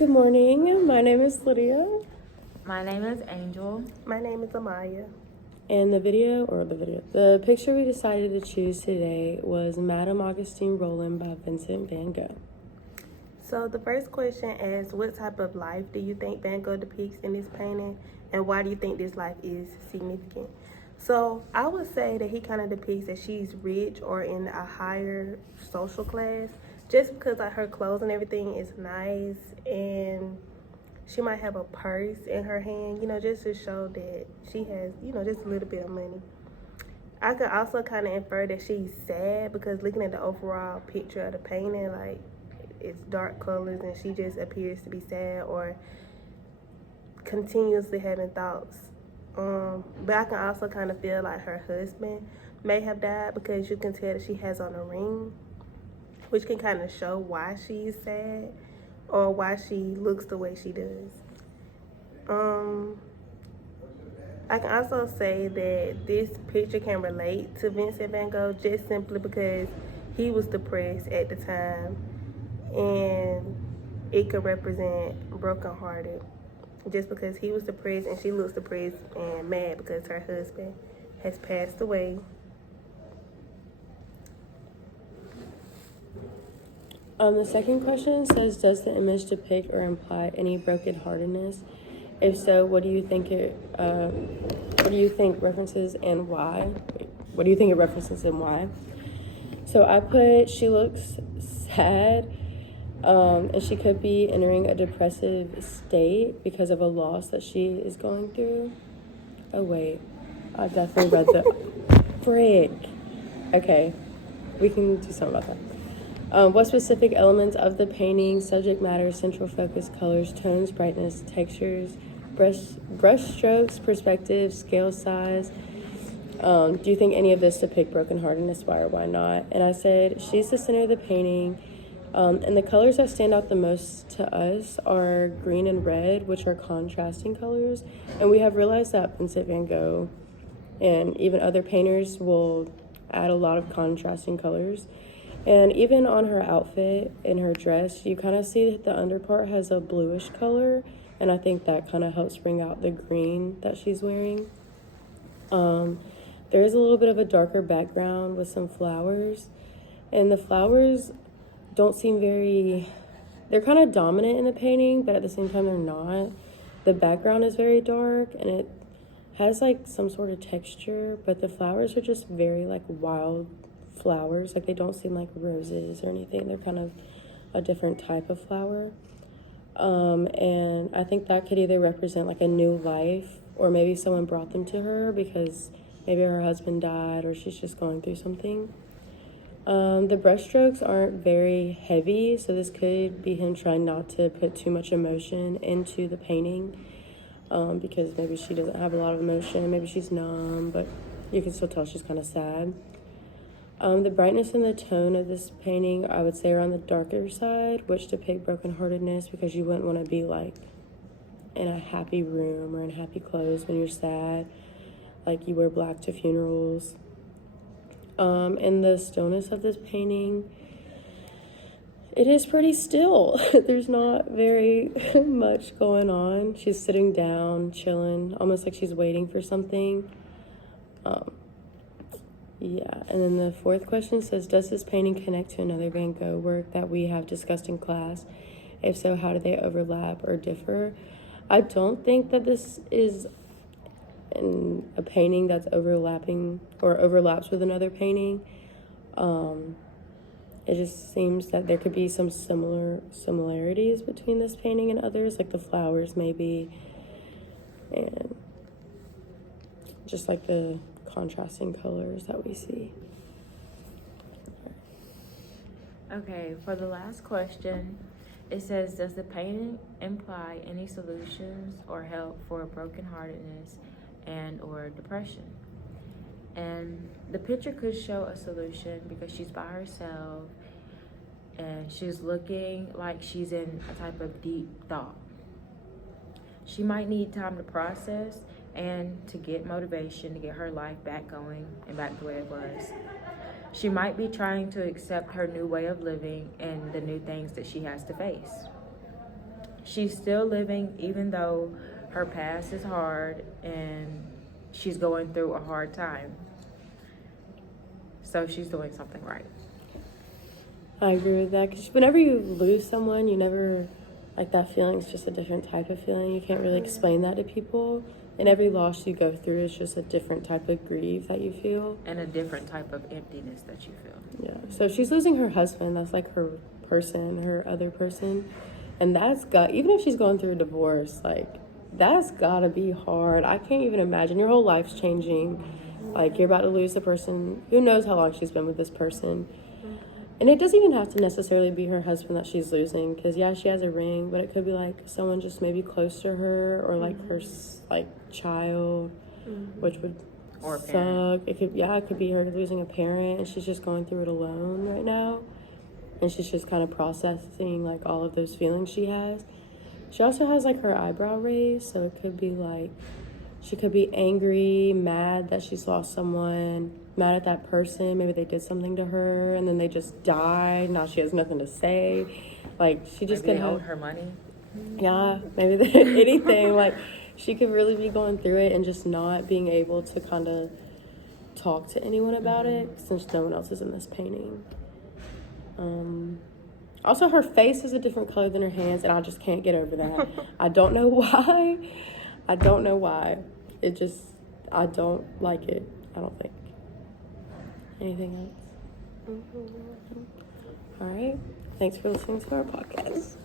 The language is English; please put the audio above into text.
Good morning. My name is Lydia. My name is Angel. My name is Amaya. And the picture we decided to choose today was Madame Augustine Roland by Vincent van Gogh. So the first question asks, what type of life do you think Van Gogh depicts in this painting, and why do you think this life is significant? So I would say that he kind of depicts that she's rich or in a higher social class, just because like her clothes and everything is nice, and she might have a purse in her hand, just to show that she has, just a little bit of money. I could also kind of infer that she's sad because looking at the overall picture of the painting, like it's dark colors and she just appears to be sad or continuously having thoughts. But I can also kind of feel like her husband may have died because you can tell that she has on a ring, which can kind of show why she's sad or why she looks the way she does. I can also say that this picture can relate to Vincent van Gogh just simply because he was depressed at the time, and it could represent brokenhearted just because he was depressed and she looks depressed and mad because her husband has passed away. The second question says, does the image depict or imply any brokenheartedness? If so, what do you think references and why? What do you think it references and why? So I put, she looks sad, and she could be entering a depressive state because of a loss that she is going through. Oh wait, I definitely read the frick. Okay, we can do something about that. What specific elements of the painting, subject matter, central focus, colors, tones, brightness, textures, brush strokes, perspective, scale size, do you think any of this depict brokenheartedness? Why or why not? And I said, she's the center of the painting, and the colors that stand out the most to us are green and red, which are contrasting colors. And we have realized that Vincent van Gogh and even other painters will add a lot of contrasting colors. And even on her outfit, in her dress, you kind of see that the underpart has a bluish color, and I think that kind of helps bring out the green that she's wearing. There is a little bit of a darker background with some flowers, and the flowers don't seem they're kind of dominant in the painting, but at the same time they're not. The background is very dark, and it has like some sort of texture, but the flowers are just very like wild flowers. Like they don't seem like roses or anything. They're kind of a different type of flower. And I think that could either represent like a new life, or maybe someone brought them to her because maybe her husband died or she's just going through something. The brushstrokes aren't very heavy, so this could be him trying not to put too much emotion into the painting, because maybe she doesn't have a lot of emotion, maybe she's numb, but you can still tell she's kind of sad. The brightness and the tone of this painting, I would say, are on the darker side, which depict brokenheartedness, because you wouldn't want to be like in a happy room or in happy clothes when you're sad, like you wear black to funerals. And the stillness of this painting, it is pretty still. There's not very much going on. She's sitting down, chilling, almost like she's waiting for something. Yeah, and then the fourth question says, does this painting connect to another Van Gogh work that we have discussed in class? If so, how do they overlap or differ? I don't think that this is a painting that's overlapping or overlaps with another painting. It just seems that there could be some similarities between this painting and others, like the flowers maybe, and just like the contrasting colors that we see. Okay, for the last question, it says, does the painting imply any solutions or help for brokenheartedness and or depression? And the picture could show a solution because she's by herself and she's looking like she's in a type of deep thought. She might need time to process and to get motivation to get her life back going and back the way it was. She might be trying to accept her new way of living and the new things that she has to face. she's still living even though her past is hard and she's going through a hard time. So she's doing something right. I agree with that, because whenever you lose someone, you never, like, that feeling is just a different type of feeling. You can't really explain that to people. And every loss you go through is just a different type of grief that you feel. And a different type of emptiness that you feel. Yeah. So if she's losing her husband, that's like her person, her other person. And that's got, even if she's going through a divorce, like, that's gotta be hard. I can't even imagine. Your whole life's changing. Like, you're about to lose the person. Who knows how long she's been with this person. And it doesn't even have to necessarily be her husband that she's losing, because yeah, she has a ring, but it could be like someone just maybe close to her, or like her like child, which would Or a suck. parent. It could be her losing a parent, and she's just going through it alone right now, and she's just kind of processing like all of those feelings she has. She also has like her eyebrow raised, so it could be like she could be angry, mad that she's lost someone, mad at that person. Maybe they did something to her and then they just died. Now she has nothing to say. Like, she just Maybe could they owed have, her money. yeah, maybe anything. Like, she could really be going through it and just not being able to kind of talk to anyone about it, since no one else is in this painting. Also, her face is a different color than her hands, and I just can't get over that. I don't know why. I don't know why. It just, I don't like it. I don't think. Anything else? All right. Thanks for listening to our podcast.